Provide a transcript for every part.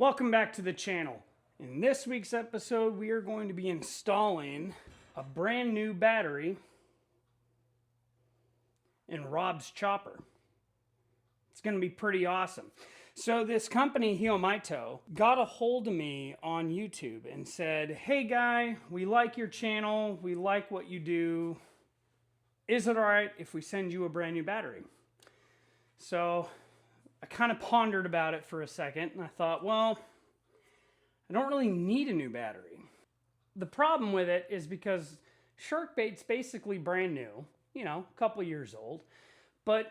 Welcome back to the channel. In this week's episode, we are going to be installing a brand new battery in Rob's chopper. It's going to be pretty awesome. So this company, Heomaito, got a hold of me on YouTube and said, "Hey guy, we like your channel. We like what you do. Is it all right if we send you a brand new battery?" So I kind of pondered about it for a second, and I thought, well, I don't really need a new battery. The problem with it is because shark bait's basically brand new, a couple years old, but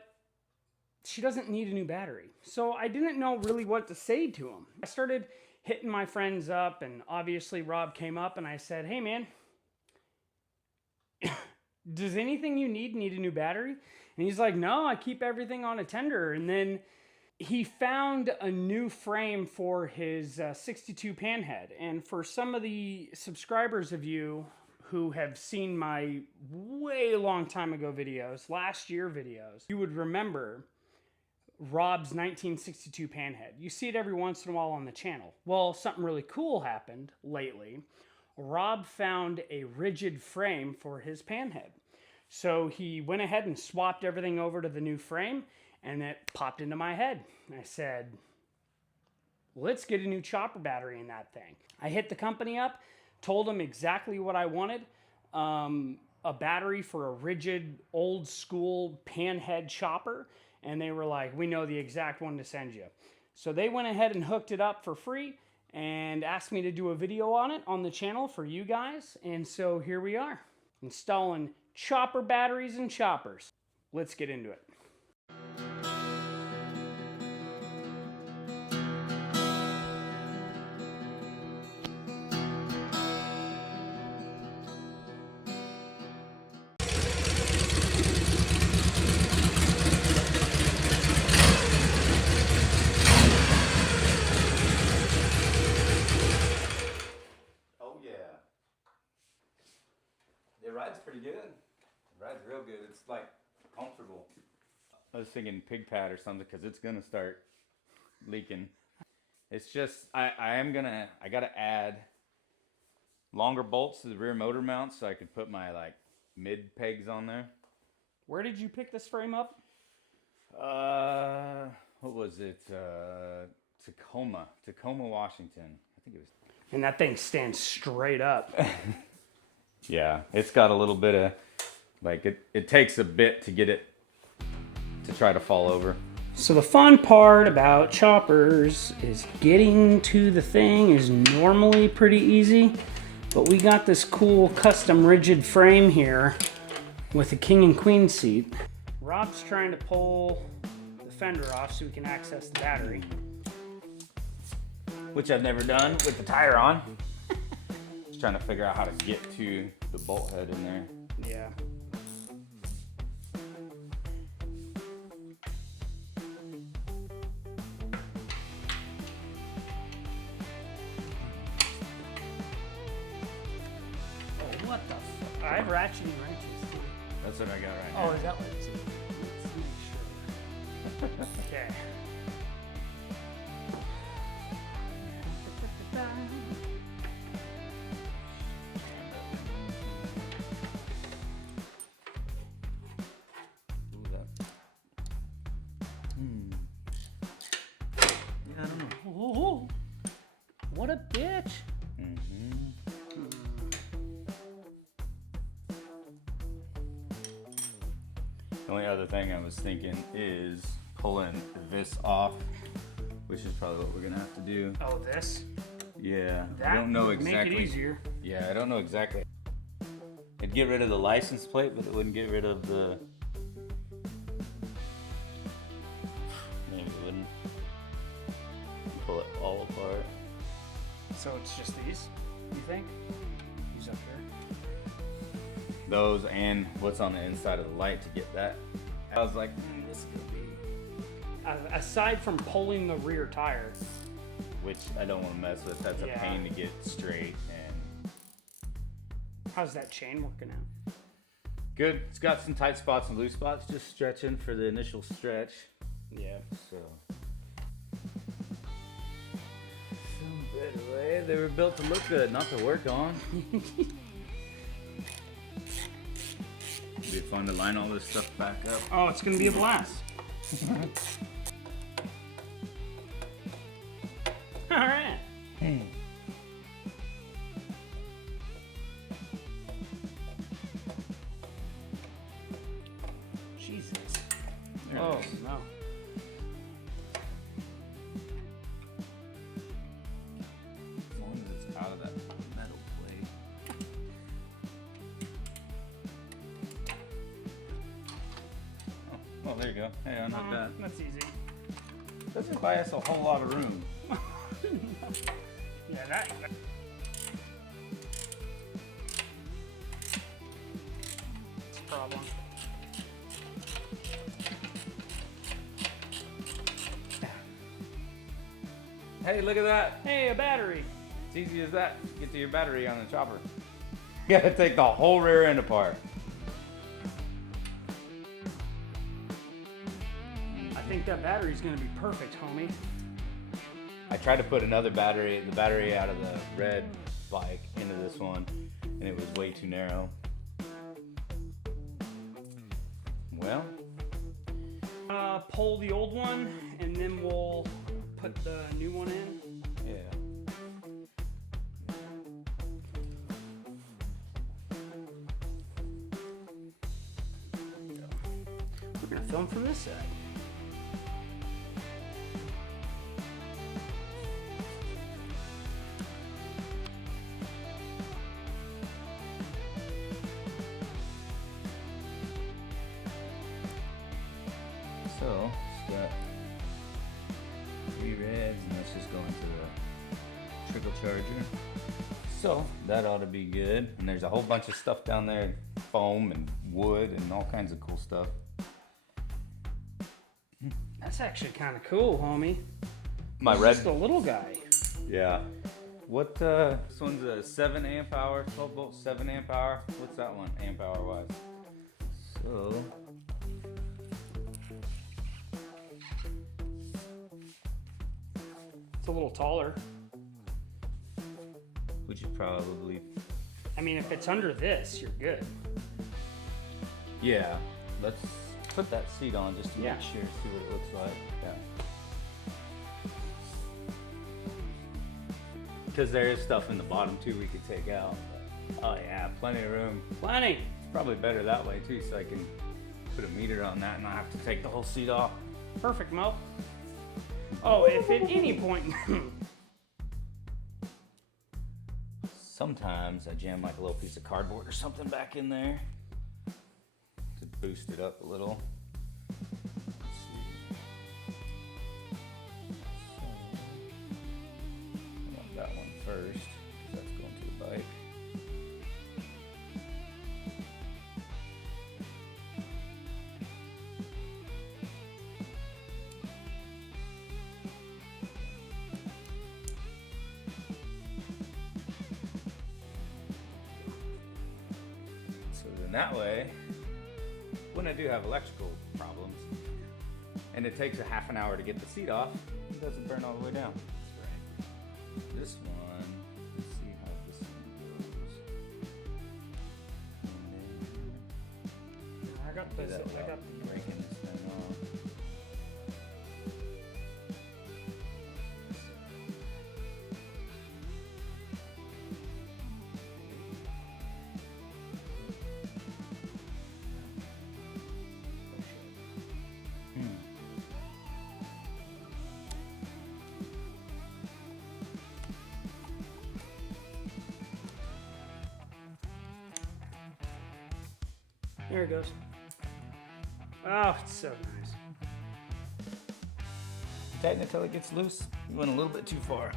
she doesn't need a new battery. So I didn't know really what to say to him. I started hitting my friends up, and obviously Rob came up, and I said, "Hey man, does anything you need a new battery?" And he's like, "No, I keep everything on a tender." And then he found a new frame for his 62 Panhead. And for some of the subscribers of you who have seen my way long time ago videos, last year videos, you would remember Rob's 1962 Panhead. You see it every once in a while on the channel. Well, something really cool happened lately. Rob found a rigid frame for his Panhead. So he went ahead and swapped everything over to the new frame, and it popped into my head. I said, let's get a new chopper battery in that thing. I hit the company up, told them exactly what I wanted. A battery for a rigid, old school Panhead chopper. And they were like, "We know the exact one to send you." So they went ahead and hooked it up for free and asked me to do a video on it on the channel for you guys. And so here we are, installing chopper batteries and choppers. Let's get into it. It rides pretty good. It rides real good. It's like comfortable. I was thinking pig pad or something because it's gonna start leaking. It's just I gotta add longer bolts to the rear motor mount so I could put my like mid pegs on there. Where did you pick this frame up? What was it? Tacoma, Washington. I think it was. And that thing stands straight up. Yeah, it's got a little bit of, like, it takes a bit to get it to try to fall over. So the fun part about choppers is getting to the thing is normally pretty easy, but we got this cool custom rigid frame here with a king and queen seat. Rob's trying to pull the fender off so we can access the battery. Which I've never done with the tire on. Just trying to figure out how to get to the bolt head in there. Yeah. Oh, what the fuck? I have ratcheting wrenches too. That's what I got right now. Oh, is that what it's in? Let's make sure. Okay. Yeah, I don't know. Oh, what a bitch. The only other thing I was thinking is pulling this off, which is probably what we're gonna have to do. Oh, this? Yeah, That I don't know would exactly. make it easier. Yeah, I don't know exactly. It'd get rid of the license plate, but it wouldn't get rid of the. Maybe it wouldn't. Pull it all apart. So it's just these, you think? These up here. Those and what's on the inside of the light to get that. I was like, this could be. Aside from pulling the rear tire. Which I don't want to mess with. That's a pain to get straight. And how's that chain working out? good. It's got some tight spots and loose spots. Just stretching for the initial stretch. Yeah. So Good way. They were built to look good, not to work on. It'd be fun to line all this stuff back up. Oh, it's gonna be a blast. All right. Jesus. There it Oh is. no. As long as it's out of that metal plate. Oh, there you go. Hey, unhook that. That's easy. Doesn't buy us a whole lot of room. Yeah, that. It's a problem. Hey, look at that. Hey, a battery. It's easy as that. Get to your battery on the chopper. You gotta take the whole rear end apart. I think that battery's gonna be perfect, homie. I tried to put another battery, the battery out of the red bike into this one, and it was way too narrow. Well, Pull the old one, and then we'll put the new one in. yeah. We're gonna film from this side. So, it's got 3 reds, and that's just going to the trickle charger. So, that ought to be good. And there's a whole bunch of stuff down there, foam and wood and all kinds of cool stuff. That's actually kind of cool, homie. My He's red, just a little guy. yeah. What, this one's a 7 amp hour, 12 volt, 7 amp hour. What's that one, amp hour wise? So, It's a little taller. we should probably, I mean, if it's under this, you're good. yeah. Let's put that seat on just to Yeah. make sure, see what it looks like. Yeah. Because there is stuff in the bottom too we could take out. Oh yeah, plenty of room. Plenty. It's probably better that way too, so I can put a meter on that and not have to take the whole seat off. Perfect, Mo. Oh, if at any point... Sometimes I jam like a little piece of cardboard or something back in there to boost it up a little. Let's see. I want that one first, because that's going to the bike. So then that way, when I do have electrical problems, and it takes a half an hour to get the seat off, it doesn't burn all the way down. This one, let's see how this one goes. I got Do this. that I got without breaking this thing off. There it goes. Oh, it's so nice. Tighten it until it gets loose. You went a little bit too far.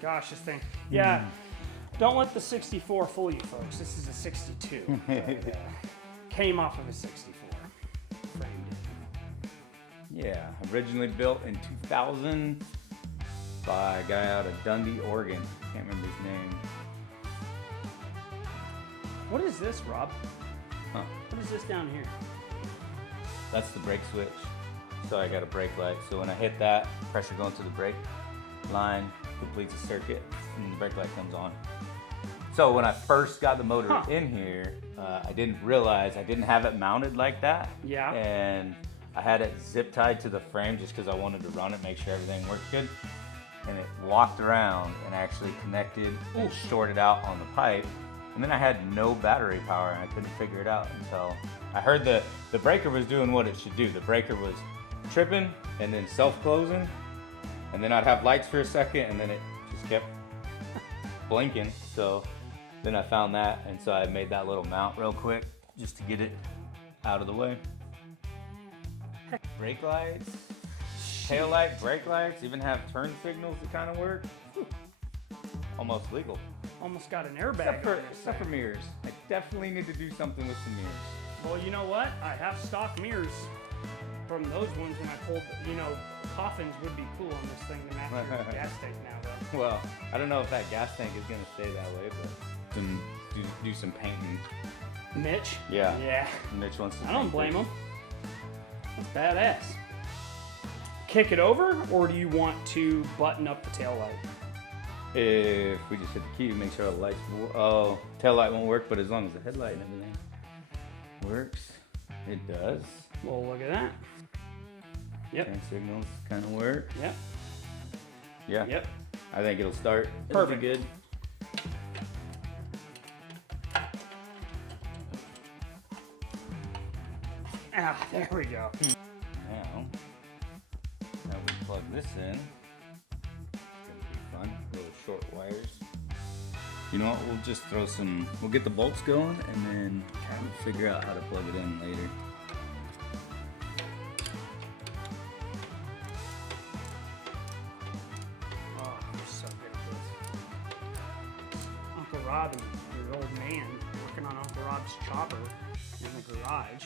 Gosh, this thing. Yeah. Don't let the 64 fool you, folks. This is a 62. But, came off of a 64. Framed it. Yeah, originally built in 2000 by a guy out of Dundee, Oregon. Can't remember his name. What is this, Rob? Huh. What is this down here? That's the brake switch. So I got a brake light. So when I hit that, pressure going to the brake line completes the circuit, and the brake light comes on. So when I first got the motor in here, I didn't realize I didn't have it mounted like that. Yeah. And I had it zip tied to the frame just because I wanted to run it, make sure everything worked good. And it walked around and actually connected and stored it out on the pipe. And then I had no battery power and I couldn't figure it out until I heard the breaker was doing what it should do. The breaker was tripping and then self-closing. And then I'd have lights for a second and then it just kept blinking. So then I found that, and so I made that little mount real quick just to get it out of the way. Brake lights, tail light, brake lights, even have turn signals that kind of work. Almost legal. Almost got an airbag. Except for mirrors. I definitely need to do something with some mirrors. Well, you know what? I have stock mirrors from those ones when I pulled, coffins would be cool on this thing to match your gas tank now, though. Well, I don't know if that gas tank is going to stay that way, but do some painting. Mitch? Yeah. Yeah. Mitch wants to I don't blame him. That's badass. Kick it over, or do you want to button up the tail light? If we just hit the key, make sure all the lights. Oh, tail light won't work, but as long as the headlight and everything works, it does. Well, look at that. Yep. Turn signals kind of work. Yep. Yeah. Yep. I think it'll start. Perfect. It'll be good. Ah, there we go. Now we plug this in. It's gonna be fun. Little short wires. You know what? We'll just throw some. We'll get the bolts going and then kind of figure out how to plug it in later. Oh, you're so good at this. Uncle Rob and your old man working on Uncle Rob's chopper in the garage.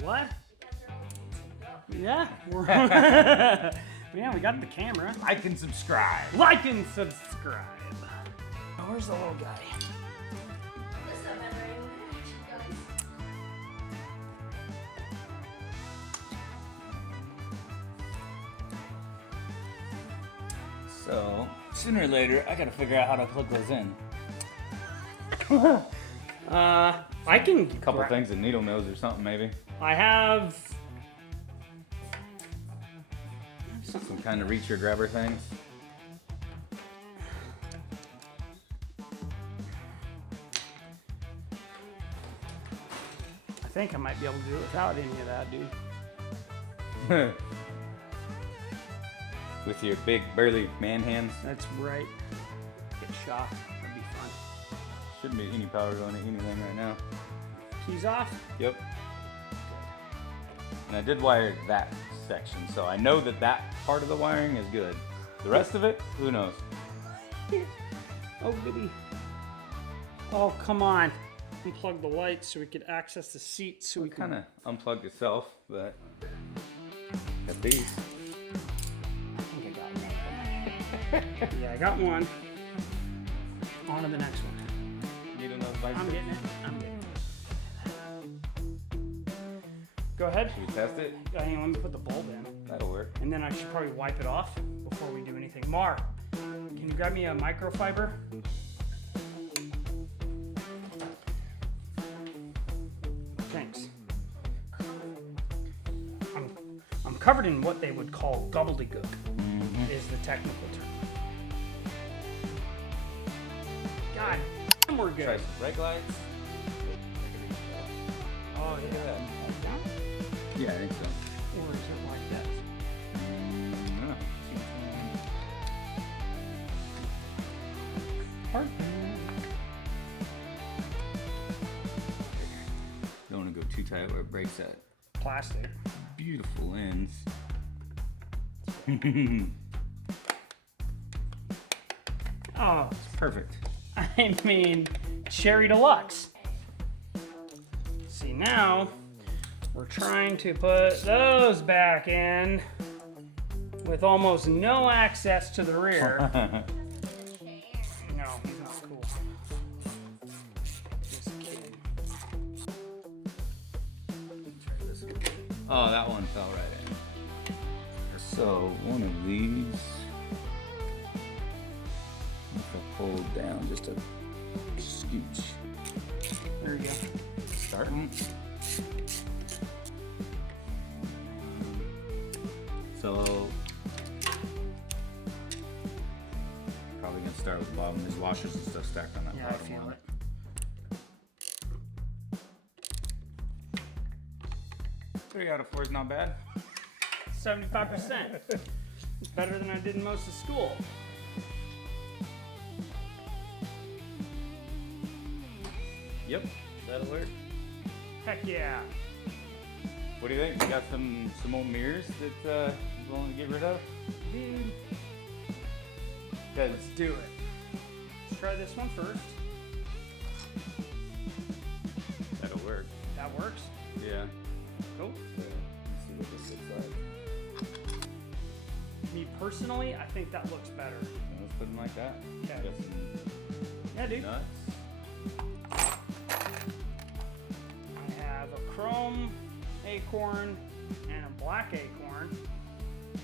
What? Yeah, yeah, we got the camera. Like and subscribe. Like and subscribe. Oh, where's the little guy? So sooner or later, I gotta figure out how to plug those in. I can. A couple things, a needle nose or something maybe. I have. Some kind of reacher grabber things. I think I might be able to do it without any of that, dude. With your big burly man hands. That's right. Get shot. That'd be fun. Shouldn't be any power going to anything right now. Keys off? Yep. And I did wire that section, so I know that that part of the wiring is good. The rest of it, who knows? Oh, goody. Oh, come on. Unplug the lights so we could access the seats. So we kind of unplugged itself, but got these. I think I got one. Yeah, I got one. On to the next one. Needle nose vice. I'm getting it. I'm getting it. Go ahead. Should we test it? Hang on, let me put the bulb in. That'll work. And then I should probably wipe it off before we do anything. Mar, can you grab me a microfiber? Thanks. I'm covered in what they would call gobbledygook, is the technical term. God, we're good. Try some brake lights. Oh, Look at that. Yeah, I think so. Or is it like that? No. Hard. Don't want to go too tight where it breaks that Plastic. beautiful ends. Oh, Perfect. I mean, cherry deluxe. See, now we're trying to put those back in with almost no access to the rear. No, he's not cool. Just kidding. Try this again. Oh, that one fell right in. So one of these, if I pull down just a scooch. There you go. Starting. So probably gonna start with the bottom. There's washers and stuff stacked on that Yeah, I bottom feel one. it. 3 out of 4 is not bad. 75%. It's better than I did in most of school. Yep, that'll work. Heck yeah. What do you think? You got some old mirrors that you want to get rid of? Dude, Cause let's do it. Let's try this one first. that'll work. That works. Yeah. Cool. Let's see what this looks like. Me personally, I think that looks better. Let's put them like that. Okay. Got some Yeah, dude. nuts. I have a chrome acorn and a black acorn,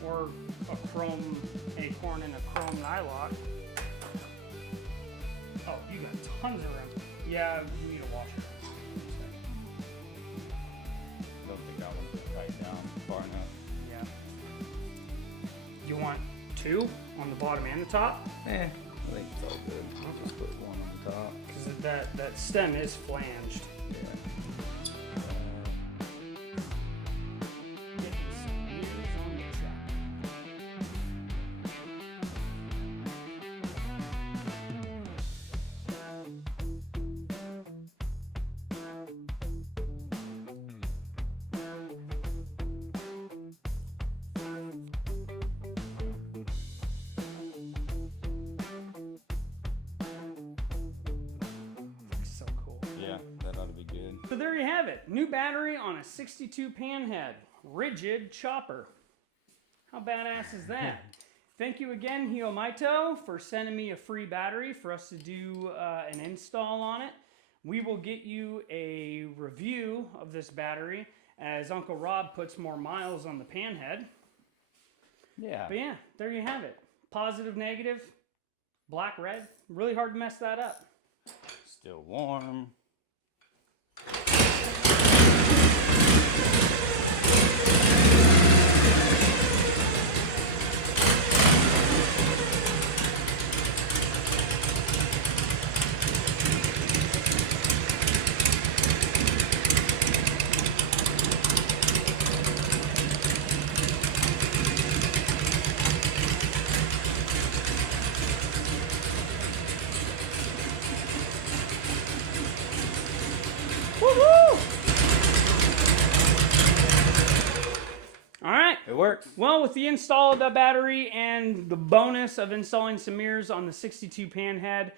or a chrome acorn and a chrome nylock. Oh, you got tons of room. Yeah, you need a washer. Don't think that one's right down far enough. Yeah. You want 2 on the bottom and the top? I think it's all good. I'll just put one on the top. Because that stem is flanged. Yeah. Getting some wheels on the track. So cool. Yeah, that ought to be good. So there you have it. New battery on a 62 Panhead. Rigid chopper. How badass is that? Thank you again, Heomaito, for sending me a free battery for us to do an install on it. We will get you a review of this battery as Uncle Rob puts more miles on the Panhead. Yeah. But yeah, there you have it. Positive, negative, black, red. Really hard to mess that up. Still warm. Woohoo! All right. It works. Well, with the install of the battery and the bonus of installing some mirrors on the 62 Panhead,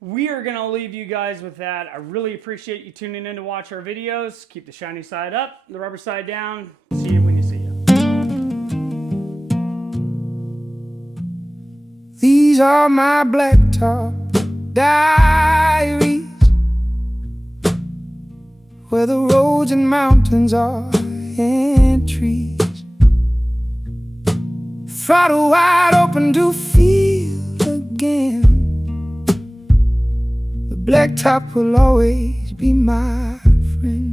we are going to leave you guys with that. I really appreciate you tuning in to watch our videos. Keep the shiny side up, the rubber side down. See you when you see you. These are my blacktop diaries, where the roads and mountains are and trees. Throttle wide open to feel again. The blacktop will always be my friend.